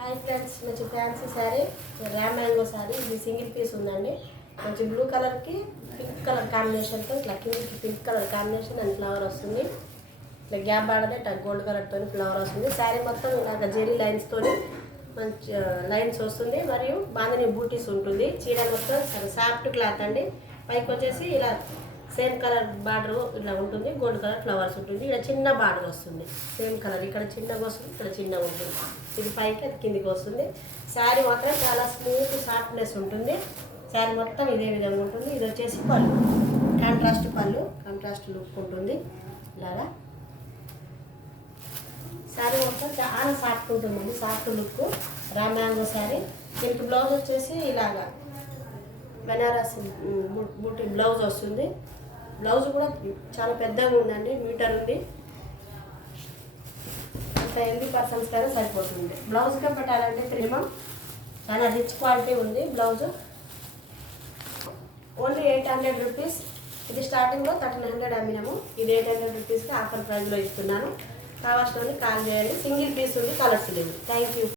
Hi friends, మంచి fancy sari RAM mango sari. ఇది single piece ఉందండి. మంచి బ్లూ కలర్కి పింక్ కలర్ కాంబినేషన్తో ఇట్లా కిందకి pink colour combination and flower వస్తుంది. ఇట్లా గ్యాప్ బాడదే ఇట్లా గోల్డ్ కలర్తో ఫ్లవర్ వస్తుంది. శారీ మొత్తం ఇలాగ జెరీ లైన్స్తో మంచి లైన్స్ వస్తుంది. మరియు బాందని బూటీస్ ఉంటుంది. చీర మొత్తం సాఫ్ట్ క్లాత్ అండి. పైకి వచ్చేసి ఇలా సేమ్ కలర్ బార్డర్ ఇలా ఉంటుంది. గోల్డ్ కలర్ ఫ్లవర్స్ ఉంటుంది. ఇక్కడ చిన్న బార్డర్ వస్తుంది. సేమ్ కలర్ ఇక్కడ చిన్నగా వస్తుంది, ఇక్కడ చిన్నగా ఉంటుంది. ఇది పైకి అది కిందికి వస్తుంది. శారీ మాత్రం చాలా స్మూత్ సాఫ్ట్నెస్ ఉంటుంది. శారీ మొత్తం ఇదే విధంగా ఉంటుంది. ఇది వచ్చేసి పళ్ళు, కాంట్రాస్ట్ లుక్ ఉంటుంది. ఇలాగా శారీ మొత్తం చాలా సాఫ్ట్ ఉంటుందండి. Soft look Ram mango sari. దీనికి బ్లౌజ్ వచ్చేసి ఇలాగా బెనారస్ బూటీ బ్లౌజ్ వస్తుంది. బ్లౌజ్ కూడా చాలా పెద్దగా ఉందండి, మీటర్ ఉంది. అంత హెల్దీ పర్సన్స్ కైనా సరిపోతుంది. బ్లౌజ్గా పెట్టాలంటే ప్రీమియం చాలా రిచ్ క్వాలిటీ ఉంది. Blouse only 800 rupees. ఇది స్టార్టింగ్లో 1300 అమ్మినాము. ఇది 800 రూపీస్కి ఆఫర్ ప్రైస్లో ఇస్తున్నాను. కావాల్సిన కాల్ చేయండి. సింగిల్ పీస్ ఉంది, కలర్స్ లేవు. Thank you.